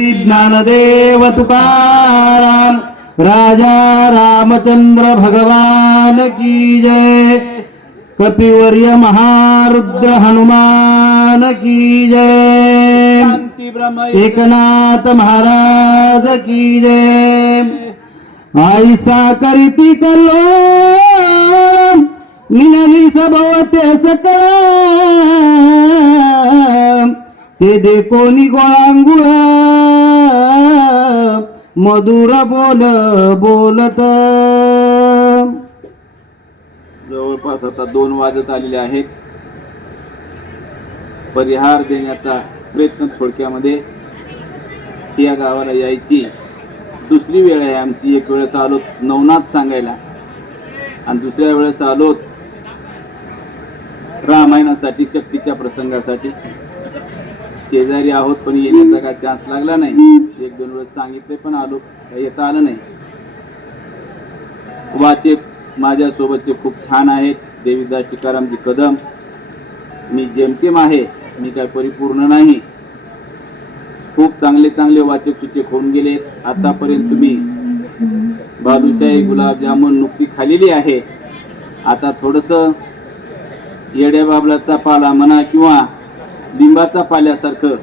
श्री ज्ञानदेव तुकाराम राजा रामचंद्र भगवान की जय। कपिवर्य महारुद्र हनुमान की जय। शांती ब्रह्म एकनाथ महाराज की जय। आईसा करीती कलो निनली सबवते सकळ ते देखोनी गोळांगुळा मधुर बोल बोलत। जवळपास आता 2 वाजत आलेले आहेत. परिहार देण्याचा प्रयत्न थोडक्यामध्ये या गावाला यायची दुसरी वेळ आहे आमची. एक वेळेस आलो नवनाथ सांगायला आणि दुसऱ्या वेळेस आलो रामायणासाठी शक्तीच्या प्रसंगासाठी. शेजारी आहोत पण येण्याचा काय चान्स लागला नाही. 1-2 वेळेस सांगितले पण आलो, येता आलं नाही. वाचक माझ्यासोबतचे खूप छान आहेत. देवीदास तुकारामजी कदम. मी जेमतेम आहे, मी काय परिपूर्ण नाही. खूप चांगले चांगले वाचक सूचक होऊन गेले. आतापर्यंत तुम्ही बालुशाही गुलाबजामुन नुकती खाल्लेली आहे. आता थोडंसं येड्या बाबलाचा पाला म्हणा किंवा लिंबाचा पाल्यासारखं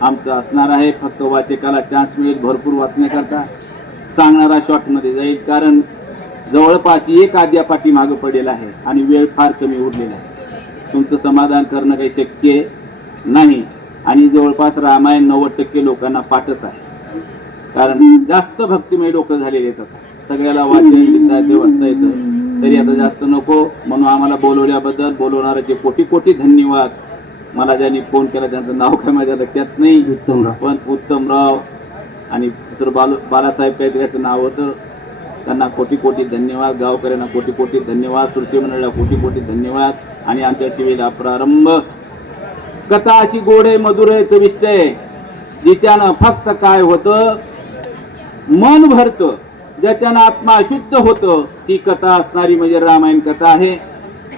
आमचं असणार आहे. फक्त वाचकाला चान्स मिळेल भरपूर वाचण्याकरता. सांगणारा शॉर्टमध्ये जाईल कारण जवळपास 1 आद्या पाठी मागं पडेल आहे आणि वेळ फार कमी उरलेला आहे. तुमचं समाधान करणं काही शक्य नाही आणि जवळपास रामायण 90% लोकांना पाठच आहे. कारण जास्त भक्तिमय लोक झालेले आहेत. सगळ्याला वाचन लिहिता येतं, वाचता येतं. तरी आता जास्त नको म्हणून आम्हाला बोलवल्याबद्दल बोलवणाऱ्याचे कोटी कोटी धन्यवाद. मला ज्यांनी फोन केला त्यांचं नाव काय माझ्या लक्षात नाही, पण उत्तमराव आणि बालासाहेब काहीतरी असं नाव होतं. त्यांना कोटी कोटी धन्यवाद. गावकऱ्यांना कोटी कोटी धन्यवाद. तृतीय मंडळाला कोटी कोटी धन्यवाद. आणि आमच्या शिवेला प्रारंभ. कथा अशी गोड आहे, मधुर आहे, चविष्ट आहे, जिच्यानं फक्त काय होतं मन भरतं, ज्याच्यानं आत्मा शुद्ध होतं. ती कथा असणारी म्हणजे रामायण कथा आहे.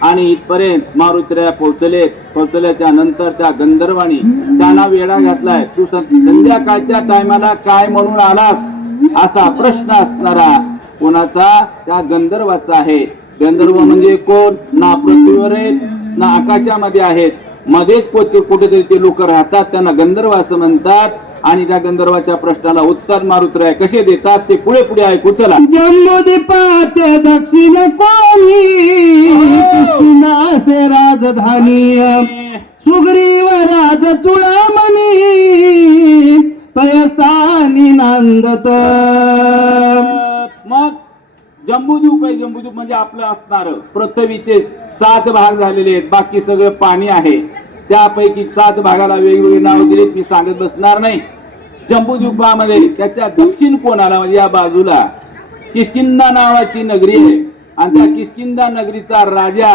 आणि इथपर्यंत मारुतीला पोहोचल्याच्या नंतर त्या गंधर्वाणी त्यांना वेढा घातलाय. तू संध्याकाळच्या टायमाला काय म्हणून आलास असा प्रश्न असणारा कोणाचा? त्या गंधर्वाचा आहे. गंधर्व म्हणजे कोण? ना पृथ्वीवर आहेत ना आकाशामध्ये आहेत, मध्येच कुठेतरी ते लोक राहतात. त्यांना गंधर्व असं म्हणतात. आणि त्या गंधर्वाच्या प्रश्नाला उत्तर मारुतीराय कसे देतात ते पुढे पुढे ऐकू चला. जम्बूद्वीपाचे दक्षिण कोणी कृष्णासे राजधानी सुग्रीव राज चुळामणी तयस्थानी नांदत. मग जम्बूद्वीप आहे. जम्बूद्वीप म्हणजे आपलं असणार पृथ्वीचे 7 भाग झालेले आहेत. बाकी सगळं पाणी आहे. त्यापैकी 7 भागाला वेगवेगळे नाव दिलेत, मी सांगत बसणार नाही. जम्बूद्वीपामध्ये त्याच्या दक्षिण कोणाला म्हणजे या बाजूला किष्किंधा नावाची नगरी आहे आणि त्या किष्किंधा नगरीचा राजा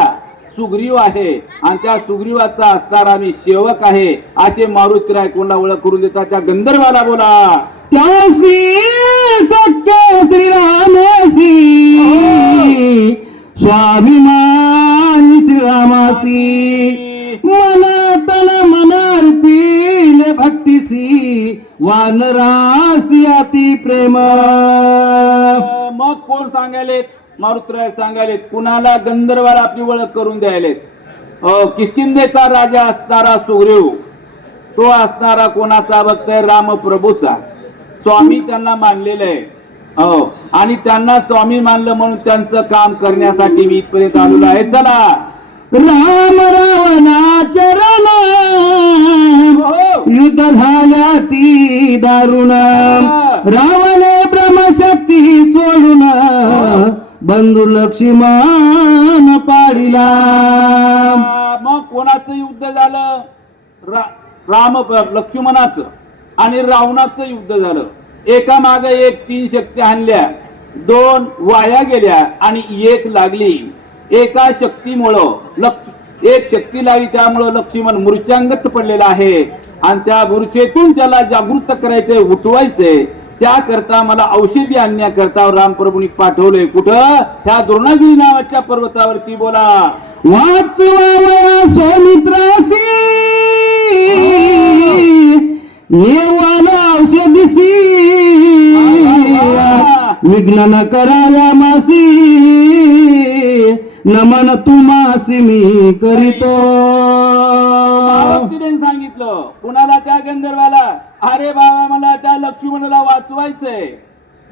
सुग्रीव आहे आणि त्या सुग्रीवाचा असणारा मी सेवक आहे असे मारुतीराय कोणाला ओळख करून देतात? त्या गंधर्वाला बोला. त्यासी सत्य श्रीरामेसी स्वाभिमानी श्रीरामासी मनातन मनार्पील भक्तीसी वानरासी अति प्रेम. मग कोण सांगायलेत? मारुतीराय सांगायलेत. कुणाला? गंधर्वाला आपली ओळख करून द्यायलेत. किष्किंधेचा राजा असणारा सुग्रीव तो असणारा कोणाचा भक्त आहे? रामप्रभूचा. स्वामी त्यांना मानलेलं आहे. हो, आणि त्यांना स्वामी मानलं म्हणून त्यांचं काम करण्यासाठी मी इथपर्यंत आलेलो आहे. चला. राम रावणा चरण युद्ध झाल्या ती दारुण रावणे ब्रह्मशक्ती सोडून बंधू लक्ष्मण पाडिला. मग कोणाचं युद्ध झालं? लक्ष्मणाचं आणि रावणाचं युद्ध झालं. एका मागे एक 3 शक्ती आणल्या, 2 वाया गेल्या आणि 1 लागली. एका शक्तीमुळं एक शक्ती लागली, त्यामुळं लक्ष्मण मूर्छांगत पडलेला आहे आणि त्या मूर्छेतून त्याला जागृत करायचंय, उठवायचंय. त्याकरता मला औषधी आणण्याकरता रामप्रभूंनी पाठवलंय. कुठं? त्या द्रोणागिरी नावाच्या पर्वतावरती. बोला. वाचवा सौमित्रासी नेवाला औषधी विघ्न न कराव्या मासी नमन तुम्हासी मी करीतो. तिने सांगितलं कुणाला, त्या गंधर्वाला, अरे बाबा मला त्या लक्ष्मणाला वाचवायचंय,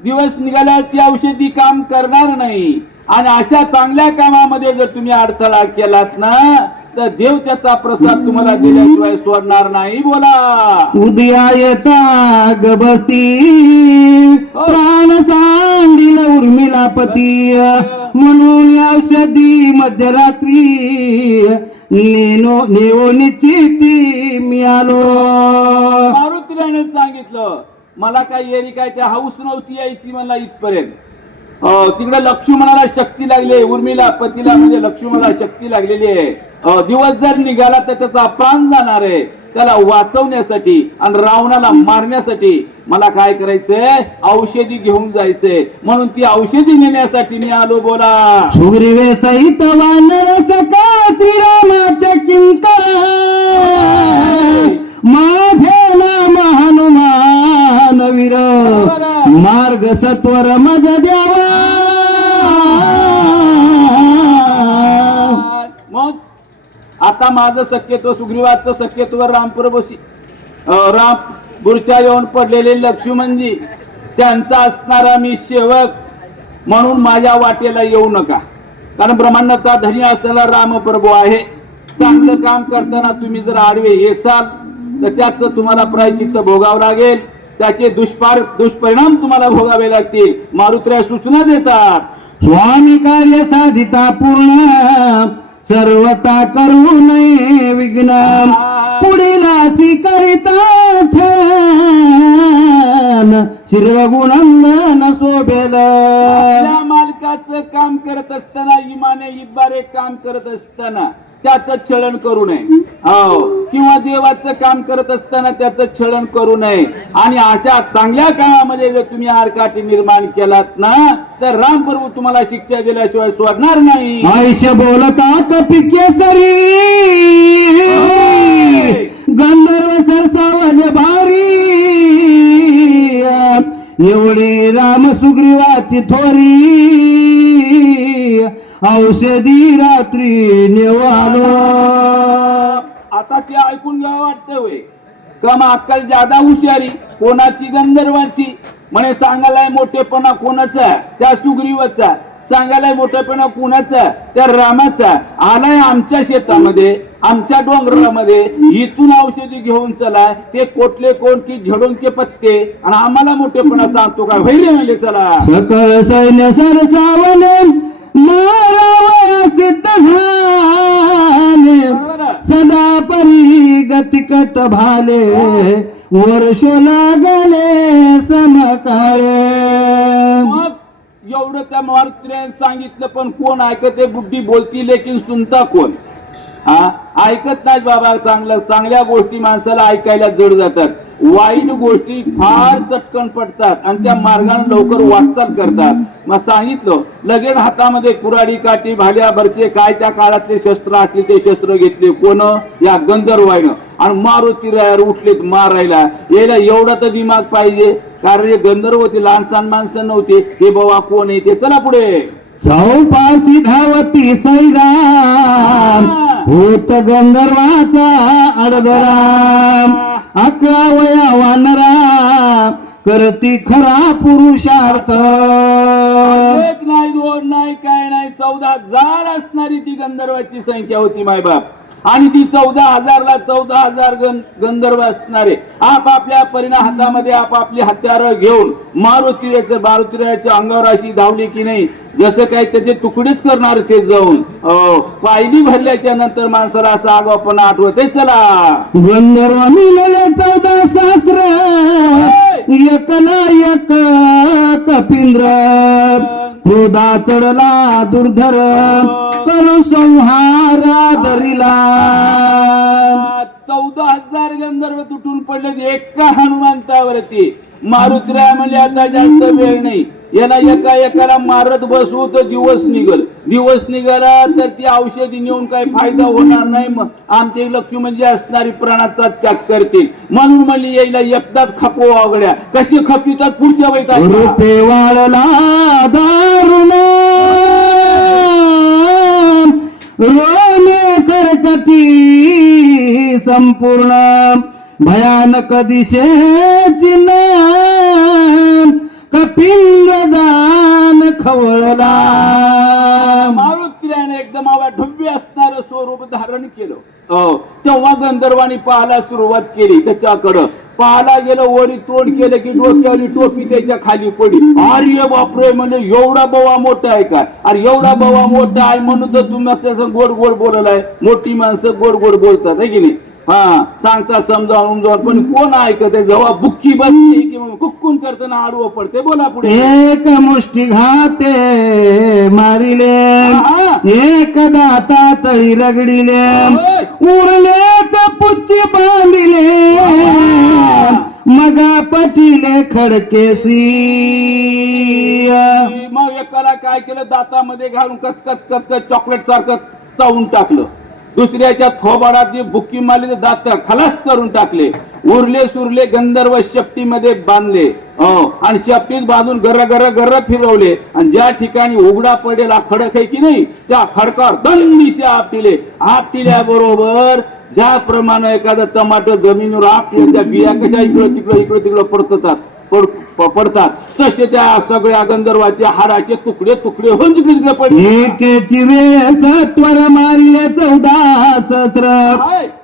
दिवस निघाल्यावर ती औषधी काम करणार नाही, आणि अशा चांगल्या कामामध्ये जर तुम्ही अडथळा केलात ना तर देव त्याचा प्रसाद तुम्हाला दिल्याशिवाय सोडणार नाही. बोला. उद्या येता गबस्ती प्राण सांडिल उर्मिला पती, म्हणून औषधी मध्यरात्री नेओ निश्चिती मी आलो. मारुतीने सांगितलं मला काय येरी काय त्या हाऊस नव्हती यायची मला इथपर्यंत. तिकडे लक्ष्मणाला शक्ती लागली, उर्मिला पतीला म्हणजे लक्ष्मणाला शक्ती लागलेली आहे. दिवस जर निघाला तर त्याचा प्राण जाणार आहे. त्याला वाचवण्यासाठी आणि रावणाला मारण्यासाठी मला काय करायचंय, औषधी घेऊन जायचंय, म्हणून ती औषधी नेण्यासाठी मी आलो. बोला. सुग्रीवे सहित वानर सका श्रीरामाच्या किंकर, माझे नाम हनुमान वीर, मार्ग सत्वर मज द्यावा. मग आता माझं शक्यतो सुग्रीवाचं शक्यतोवर रामप्रभूशी रामपूरच्या येऊन पडलेले लक्ष्मणजी त्यांचा असणारा मी सेवक म्हणून माझ्या वाटेला येऊ नका, कारण ब्रह्मांडाचा धनी असलेला रामप्रभू आहे. चांगलं काम करताना तुम्ही जर आडवे येसाल तर त्याचं तुम्हाला प्रायचित्त भोगावं लागेल, त्याचे दुष्परिणाम तुम्हाला भोगावे लागतील. मारुतीला सूचना देतात, स्वामी कार्य साधिता पूर्ण, सर्वता करू नये विघ्न, पुढील करिता छान शिरगुणंदन शोभेल. आपल्या मालकाचं काम करत असताना, इमाने इतबारे काम करत असताना त्याचं छळण करू नये, किंवा देवाचं काम करत असताना त्याचं छळण करू नये. आणि अशा चांगल्या कामामध्ये जर तुम्ही आडकाठी निर्माण केलात ना तर रामप्रभू तुम्हाला शिक्षा दिल्याशिवाय सोडणार नाही. आयुष्य बोलता कपिकेसरी, गंधर्व सरसावल भारी, एवढी राम सुग्रीवाची थोरी, औषधी रात्री नेवालो. आता ते ऐकून घ्यावं वाटतं होय, कम अक्कल जादा हुशारी कोणाची, गंधर्वांची. म्हणे सांगायलाय मोठेपणा कोणाचा, त्या सुग्रीवाचा. सांगायलाय मोठेपणा कोणाचा, त्या रामाचा. आलाय आमच्या शेतामध्ये, आमच्या डोंगरामध्ये, इथून औषधी घेऊन चला. ते कोटले कोण की झडून के पत्ते, आणि आम्हाला मोठेपणा सांगतो का? वैर्य म्हणले चला. सकळ सैन्य सरसावले, मारावया सिद्ध झाले, सदा परी गतिकट भाले, वर्ष लागले समकाळे. मग एवढं त्या मारुतीने सांगितलं, पण कोण ऐकते? बुद्धी बोलती लेकिन सुनता कोण? ऐकत नाही बाबा. चांगल्या गोष्टी माणसाला ऐकायला जड जातात, वाईट गोष्टी फार चटकन पडतात आणि त्या मार्गाने लवकर वाटचाल करतात. मग सांगितलं लगेच हातामध्ये कुऱ्हाडी, काठी, भाल्या, भरचे काय त्या काळातले शस्त्र असतील ते शस्त्र घेतले. कोण? या गंधर्वानं. आणि मारुती उठलेत मारायला. यायला एवढा तर दिमाग पाहिजे, कारण हे गंधर्व होते, लहान सहान माणसं नव्हते. हे बाबा कोण आहे ते? चला पुढे. चौपासी धावती सैराम, होत गंधर्वाचा अडदराम, अकरावया वानरा करती खरा पुरुषार्थ. एक नाही, दोन नाही, काय नाही, 14,000 असणारी ती गंधर्वाची संख्या होती मायबाप. आणि ती 14,000ला 14,000 गंधर्व असणारे आपापल्या परिणा हातामध्ये आपापली हत्यारं घेऊन मारुतीरायाच्या अंगावर अशी धावली की नाही, जसं काही त्याचे तुकडेच करणार ते जाऊन. पायली भरल्याच्या नंतर माणसाला असा आगावपण आठवते. चला. गंधर्व मिळाले 14 सहस्र, एक ना एक कपिंद्र, क्रोधा चढला दुर्धर, करू संहारा दरिला. 14,000 गंधर्व तुटून पडले एका हनुमंतावरती. मारुतीराय म्हणले आता जास्त वेळ नाही, याला एका एकाला मारत बसू तर दिवस निघाला तर ती औषधी नेऊन काही फायदा होणार नाही. मग आमचे लक्ष्मी म्हणजे असणारी प्राणाचा त्याग करतील म्हणून म्हणली यायला एकदाच खपो आवड्या. कशी खपितात पुढच्या वैताग रुपे वाळला दारुण रोने करकती संपूर्ण भयानक दिशेची कपिंग दान खवळला. मारुतीने एकदम ढव्य असणारं स्वरूप धारण केलं. तेव्हा गंधर्वांनी पाहायला सुरुवात केली. त्याच्याकडं पाहायला गेलं, वरी तोंड केलं की डोक्यावरी टोपी त्याच्या खाली पडली. आर्य बापरे म्हणजे एवढा बवा मोठा आहे का? अरे एवढा बवा मोठा आहे म्हणून तर तुम्ही असं गोड गोड बोललाय. मोठी माणसं गोड गोड बोलतात आहे की नाही? हा सांगता समजावून पण कोण ऐकत? जेव्हा बुक्की बसली किंवा कुक्कून करताना आडवं पडते. बोला पुढे. एक मुष्टी घाते मारिले, एक दाता तळी रगडिले, उरले तर पुच्ची बांधिले, मगा पटिले खडकेसी. मग एकाला काय केलं, दातामध्ये घालून कचकच कचकच चॉकलेट सारखं चावून टाकलं. दुसऱ्याच्या थोबाडात जी बुक्की मारली तर दात खलास करून टाकले. उरले सुरले गंधर्व शेपटीमध्ये बांधले आणि शेपटीत बांधून गर्र फिरवले आणि ज्या ठिकाणी उघडा पडेला खडक आहे की नाही त्या खडकावर दंदिशा आपटिल्याबरोबर ज्याप्रमाणे एखादं टमाटर जमिनीवर आपले त्या बिया कशा इकडं तिकडं पडतात तसे त्या सगळ्या गंधर्वाच्या हाडाचे तुकडे होऊन तिकडे पडले. एकेची वेळेस त्वर मारिले 14 सहस्र,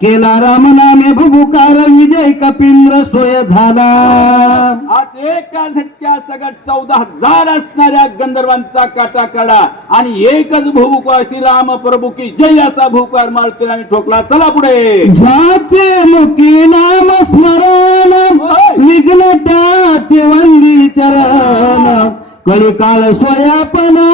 केला राम नामे भुभुकार विजय कपिंद्र सोय झाला. आज एका झटक्या सगळ्यात 14,000 असणाऱ्या गंधर्वांचा काटा काढा आणि एकच भुभुक अशी राम प्रभू की जय असा भुकार मारुतीने ठोकला. चला पुढे. ज्याचे मुखी नाम स्मरण विघ्न त्याचे वंदी चरण, कलिकाल स्वयापना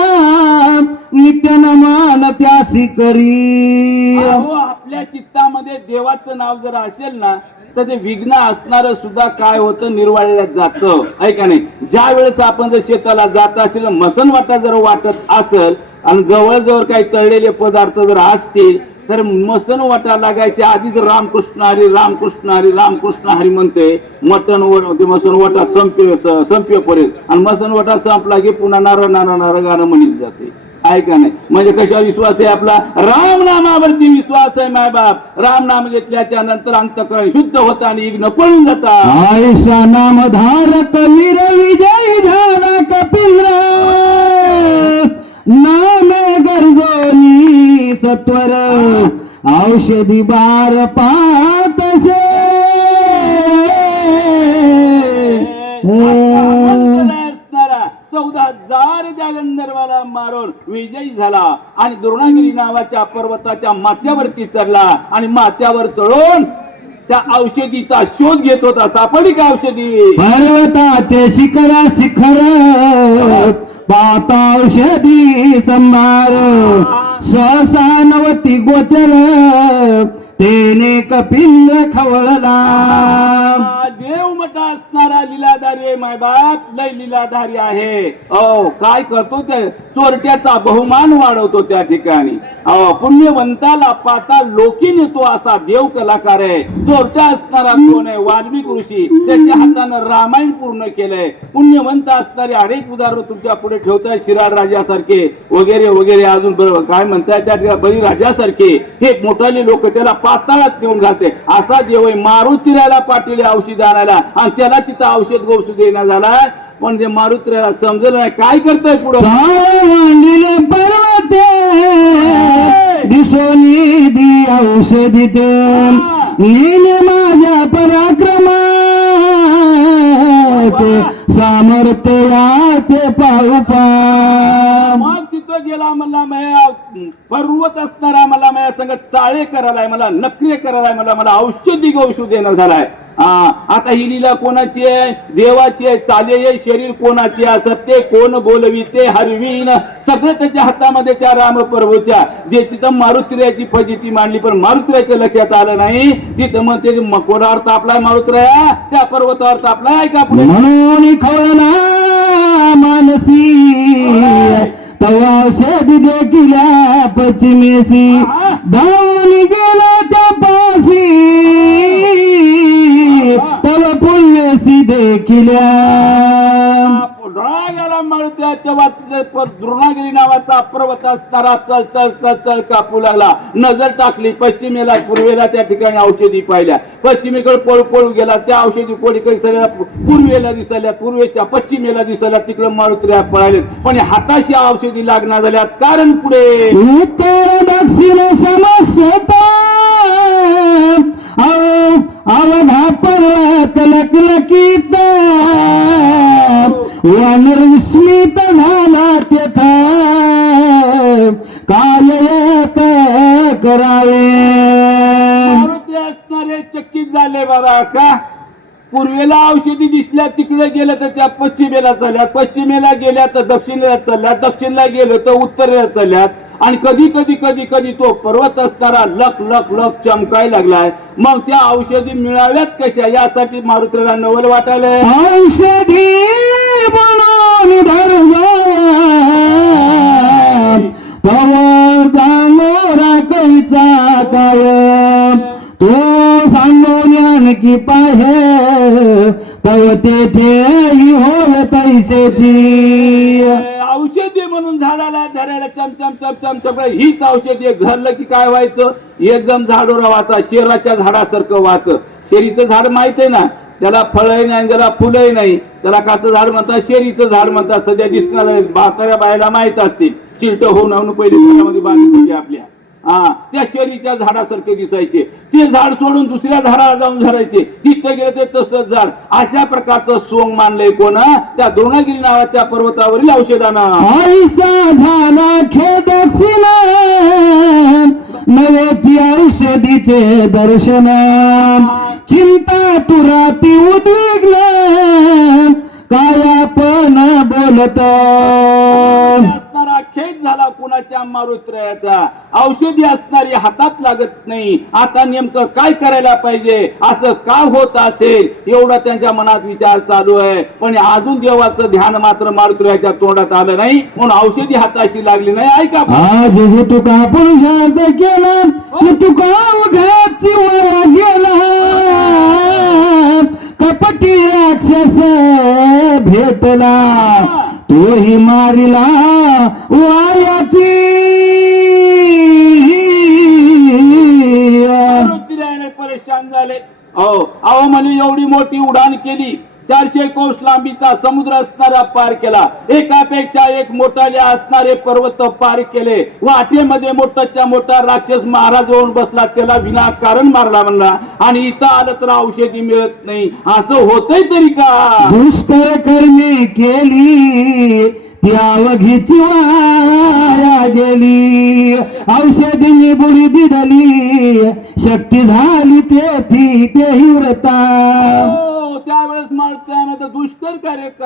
नित्य नमान त्यासी करी. आपल्या चित्तामध्ये देवाचं नाव जर असेल ना तर ते विघ्न असणार सुद्धा काय होतं, निर्वाळल्या जातं. ऐका नाही, ज्या वेळेस आपण जर शेताला जात असतील मसन वाटा जर वाटत असेल आणि जवळजवळ काही तळलेले पदार्थ जर असतील तर मसन वाटा लागायच्या आधीच रामकृष्ण हरी रामकृष्ण हरी रामकृष्ण हरी म्हणते. मटन मसन वाटा संपेपर्यंत आणि मसन वाटा संपला की पुन्हा नारळ गाणं म्हणित जाते. ऐका नाही, म्हणजे कशावर विश्वास आहे आपला? राम नामावरती विश्वास आहे. माय बाप राम नाम घेतल्याच्या नंतर अंतःकरण शुद्ध होता आणि इग्न पळून जाता. आयुष्या नाम धारक वीर विजय झाला कपिंद्र, नामे गरजोनी सत्वर औषधी बार पातसे. असणारा 14,000 त्या गंधर्वाला मारून विजयी झाला आणि द्रोणागिरी नावाच्या पर्वताच्या माथ्यावरती चढला आणि माथ्यावर चढून त्या औषधीचा शोध घेत होता. सापडली का औषधी? पर्वताचे शिखर पाता औषधी संभार, सहसा नवती गोचर तेने कपिंद्र खवळला. देव मठ असणारा लीलाधारी आहे. माय बाप लय लीलाधारी आहे. काय करतो ते चोरट्याचा बहुमान वाढवतो त्या ठिकाणी. पुण्यवंताला पाता लोकी नेतो असा देव कलाकार आहे. चोरटा असणारा कोण आहे? वाल्मिक ऋषी. त्याच्या हातानं रामायण पूर्ण केलंय. पुण्यवंत असणारे अनेक उदाहरण तुमच्या पुढे ठेवताय. शिराळ राजासारखे वगैरे वगैरे अजून काय म्हणताय त्या बळीराजासारखे हे मोठाले लोक त्याला पाताळात नेऊन घालते. असा देव आहे. मारुतीला पाठवले औषध आणायला आणि त्याला तिथं औषध गौषध देण्यात झाला. पण ते मारुतीला समजलं नाही काय करतोय पुढे. पर्वते दिसोनी दी औषधीत लीले माझ्या पराक्रमात सामर्थ्याचे पाहू पा. मग तिथं गेला मला पर्वत असणारा मला माझ्या संग चाळे करायलाय, मला नक्रिय करायलाय, मला औषधी गौषध देणं झालाय. आता ही लीला कोणाची आहे? देवाची आहे. चाले शरीर कोणाचे असत ते कोण बोलविते हरवीन. सगळं त्याच्या हातामध्ये त्या राम प्रभूच्या. जे तिथं मारुतीची फजिती मांडली पण मारुतीच्या लक्षात आलं नाही. तिथं मग ते कोणावर तापलाय मारुतीया? त्या पर्वतावर तापलाय का? म्हणून खवळला मानसी तवा औषध देखील पश्चिमेसी धावून गेला त्या पासी तव पूर्वेसी देखील द्रोणागिरीला मारुत्या तेव्हा द्रोणागिरी नावाचा पर्वत असणारा चल चल चल चल कापू लागला. नजर टाकली पश्चिमेला पूर्वेला, त्या ठिकाणी औषधी पाहिल्या. पश्चिमेकडे पळू पळू गेला, त्या औषधी कोणी काही सगळ्या पूर्वेला दिसल्या, पूर्वेच्या पश्चिमेला दिसल्या, तिकडे मारुत्र्या पळाले. पण हाताशी औषधी लागणार झाल्या. कारण पुढे उत्तर दक्षिण समस्यता अवघा पर्वत लकलकीत वानर विस्मित झाला तेथा काय करावे. मारुती असणारे चकित झाले बाबा. का पूर्वेला औषधी दिसल्या तिकडे गेलं तर त्या पश्चिमेला चालल्यात, पश्चिमेला गेल्या तर दक्षिणेला चालल्यात, दक्षिणला गेलं तर उत्तरेला चालल्यात. आणि कधी कधी कधी कधी तो पर्वत असणारा लख लख लख चमकाय लागलाय. मग त्या औषधी मिळाव्यात कशा यासाठी मारुतीला नवल वाटायलंय. औषधी म्हणून धरवा तव जाणोरा कैचा काय तो सांगून आणखी पाहे तव तेथे होल पैसेची. औषधी म्हणून झाडाला धरायला चमचम चमचम चम हीच औषधी धरलं की काय व्हायचं. एकदम झाडोरा वाचा, शेराच्या झाडासारखं वाच. शेरीचं झाड माहित आहे ना, त्याला फळही नाही, त्याला फुलही नाही, त्याला काचं झाड म्हणतात, शेरीचं झाड म्हणतात. सध्या दिसणार म्हाताऱ्या बायला माहित असतील. चिलट होऊन पहिले घरामध्ये बांधली होती आपल्या. त्या शेरीच्या झाडासारखे दिसायचे. ते झाड सोडून दुसऱ्या झाडाला जाऊन धरायचे, तिथं गेलं ते तसंच झाड. अशा प्रकारचं सोंग मानलंय कोण, त्या द्रोणागिरी नावाच्या पर्वतावरील औषधानं. ऐसा झाला खेदक्षिण नव्याची औषधीचे दर्शन चिंता तुराती उद्विग्न काय आपण बोलत. असणारा खेद झाला कुणाच्या मारुत्र्याचा. औषधी असणारी हातात लागत नाही. आता नेमकं काय करायला पाहिजे, असं का होत असेल एवढा त्यांच्या मनात विचार चालू आहे. पण अजून देवाचं ध्यान मात्र मारुत्र्याच्या तोंडात आलं नाही, म्हणून औषधी हाताशी लागली नाही. ऐका आज जे तुका पुरुषार्थ केला तुका उघाची वया गेला कपटी राक्षस भेटला तोही मारिला वायाची. परेशान झाले. अहो म्हणे एवढी मोठी उडाण केली, 400 कोस लांबीचा समुद्र असणारा पार केला, एकापेक्षा एक मोठाले असणारे पर्वत पार केले, वाटेमध्ये मोठाच्या मोठा राक्षस महाराज होऊन बसला, त्याला विनाकारण मारला म्हणला. आणि इथं आलं तर औषधी मिळत नाही. असं होतंय तरी का. दुष्कर कर्मे केली त्यावघीची वाया गेली औषधीने बुडी दिडली शक्ती झाली तेही व्रता. त्यावेळेस मारुत्यानं तर दुष्कर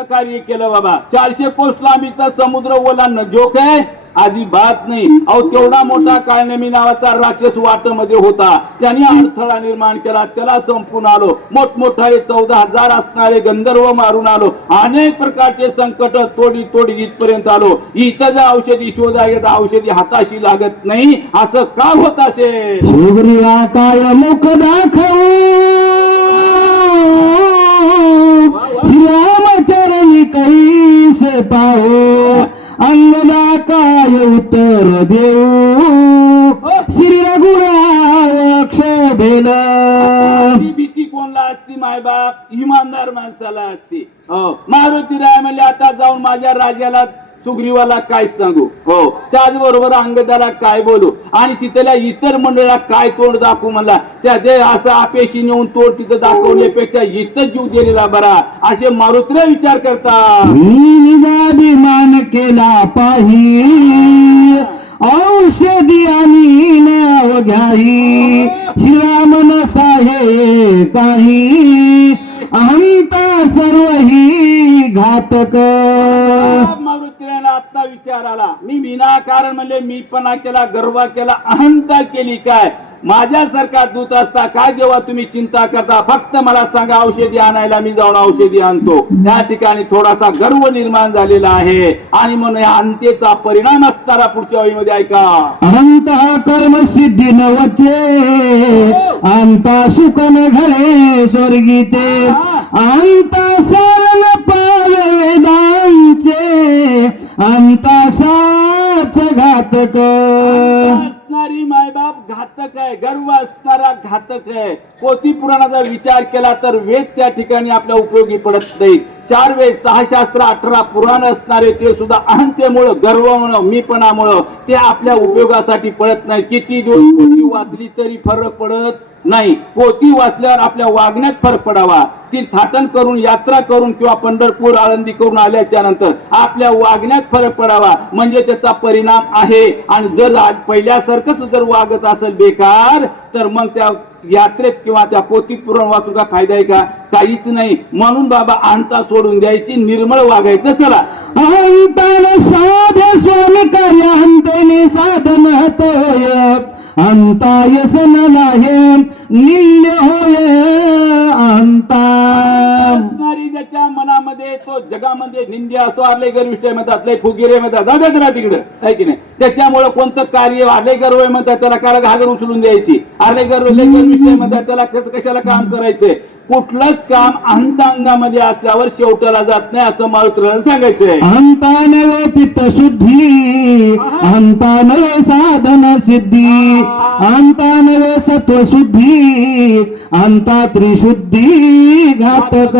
कार्य केलं बाबा. 400 कोस लांबीचा समुद्र ओलांडणं जोक आहे अजिबात नाही. अहो तेवढा मोठा काळनेमी नावाचा राक्षस वाटमध्ये होता, त्याने अडथळा निर्माण केला, त्याला संपून आलो. मोठमोठाले 14,000 असणारे गंधर्व मारून आलो. अनेक प्रकारचे संकट तोडी इथपर्यंत आलो. इथं जर औषधी शोधायला औषधी हाताशी लागत नाही, असं का होत असेल. सुग्रीवा काय मुख दाखवू श्रीरामचरणी कैसे पाहू अंगदा काय उत्तर देऊ श्री रघुराक्ष भेल. भीती कोणला असती मायबाप, इमानदार माणसाला असती. मारुती राय म्हणले आता जाऊन माझ्या राजाला सुग्रीवाला काय सांगू, त्याचबरोबर अंगदाला काय बोलू आणि तिथल्या इतर मंडळाला काय तोंड दाखवू म्हणला. त्या ते असं आपेशी नेऊन तोड तिथं दाखवण्यापेक्षा इथं जीव दिलेला बरा असे मारुतीला विचार करता. अभिमान केला पाही औषधी आणि नाव घ्याही श्रीरामन साहे काही अहंता सर्व ही घातक. मारुतीला आता विचार आला, मी विनाकारण म्हणले मीपणा केला, गर्व केला, अहंता केली काय. माझ्यासारखा दूत असता काय जेव्हा तुम्ही चिंता करता, फक्त मला सांगा औषधी आणायला, मी जाऊन औषधी आणतो. त्या ठिकाणी थोडासा गर्व निर्माण झालेला आहे आणि म्हणून या अंत्येचा परिणाम असणारा पुढच्या वेळीमध्ये ऐका. अंत कर्म सिद्धी नवचे, अंता सुख न घरे स्वर्गीचे, अंत सारण पावे दांचे, अंता साच घातक. असणारी मायबाप घातक आहे, गर्व असणारा घातक आहे. पोथी पुराणाचा विचार केला तर वेद त्या ठिकाणी आपल्या उपयोगी पडत नाहीत. 4 वेद, 6 शास्त्र, 18 पुराण असणारे ते सुद्धा अहंतेमुळं, गर्वामुळं, मीपणामुळं ते आपल्या उपयोगासाठी पडत नाही. किती दिवस पोथी वाचली तरी फरक पडत नाही. पोथी वाचल्यावर आपल्या वागण्यात फरक पडावा. ती थाटण करून, यात्रा करून किंवा पंढरपूर, आळंदी करून आल्याच्या नंतर आपल्या वागण्यात फरक पडावा, म्हणजे त्याचा परिणाम आहे. आणि जर पहिल्यासारखंच जर वागत असेल बेकार, तर मग त्या यात्रेत किंवा त्या पोथी पुराण वाचून का फायदा आहे का? काहीच नाही. म्हणून बाबा अंता सोडून द्यायची, निर्मळ वागायचं. चला, अंतन साधे स्वामी कार्य अंतने साधन तोय, अंता यसन नाहे निंद्य होय अंता. असणारी ज्याच्या मनामध्ये तो जगामध्ये निंद्य असतो, आले गर्विष्ठ म्हणतात, लय फुगिरे म्हणतात, जाऊ द्या जरा तिकडं, आहे की नाही? त्याच्यामुळे कोणतं कार्य, आले गर्व म्हणतात त्याला काला घागर उचलून द्यायची, आले गर्व लय गर्विष्ठ म्हणतात त्याला कशाला काम करायचंय. कुठलंच काम अंतांगामध्ये असल्यावर शेवटाला जात नाही, असं मारुतीला सांगायचंय. अंता नवे चित्त शुद्धी, अंता नवे साधन सिद्धी, अंता नवे सत्व शुद्धी, अंता त्रिशुद्धी घातक.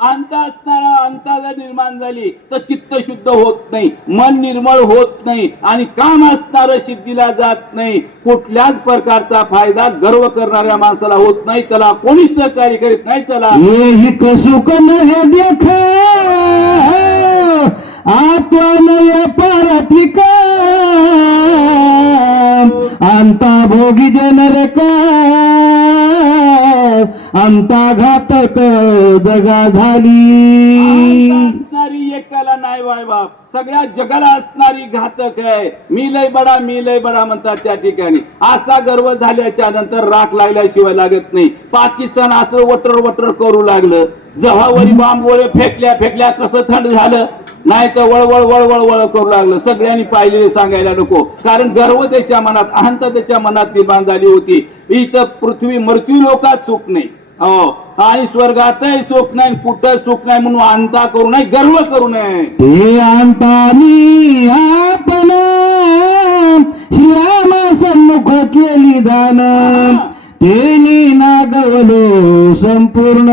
अंत असणारा, अंता जर निर्माण झाली तर चित्त शुद्ध होत नाही, मन निर्मळ होत नाही आणि काम असणारं सिद्धीला जात नाही. कुठल्याच प्रकारचा फायदा गर्व करणाऱ्या माणसाला होत नाही, त्याला कोणीच सहकार्य करीत नाही. चला, ये सुख नहे देख आत्मा नये पारथिक, अंता भोगी जनरक, अंता घातक जगा झाली. असणारी एकाला नाही बाय बाप, सगळ्या जगाला असणारी घातक आहे. मी लय बडा म्हणतात त्या ठिकाणी. असा गर्व झाल्याच्या नंतर राख लागल्याशिवाय लागत नाही. पाकिस्तान असं वटर करू लागलं, जव्हावरी बांबगोळे फेकल्या कसं थंड झालं, नाही तर वळवळ करू लागलं. सगळ्यांनी पाहिलेले सांगायला नको, कारण गर्व त्याच्या मनात, अहंता त्याच्या मनात निर्माण झाली होती. इथं पृथ्वी मृत्यू लोकात सुख नाही, हो, आणि स्वर्गातही सुख नाही, कुठं सुख नाही. म्हणून अंता करू नये, गर्व करू नये. ते अंतानी आपण श्रीरामा सन्मुख केली जाण, तेनी नागवलो संपूर्ण,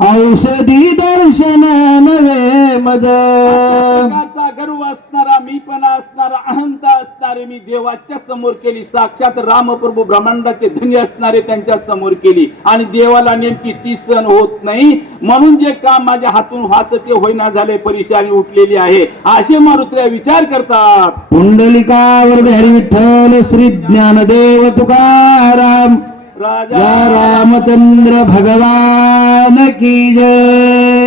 औषधी दर्शन नवे मज. प्रकारचा गर्व असणारा, मीपणा असणारा, अहंता असणारे मी देवाच्या समोर केली. साक्षात रामप्रभू ब्रह्मांडाचे धनी असणारे त्यांच्या समोर केली आणि देवाला नेमकी ती सण होत नाही. म्हणून जे काम माझ्या हातून व्हायचं ते होईना झाले, परेशानी उठलेली आहे, असे मारुत्र्या विचार करतात. पुंडलिकावर हरी विठ्ठल श्री ज्ञानदेव तुकाराम, राजा रामचंद्र भगवान की जय.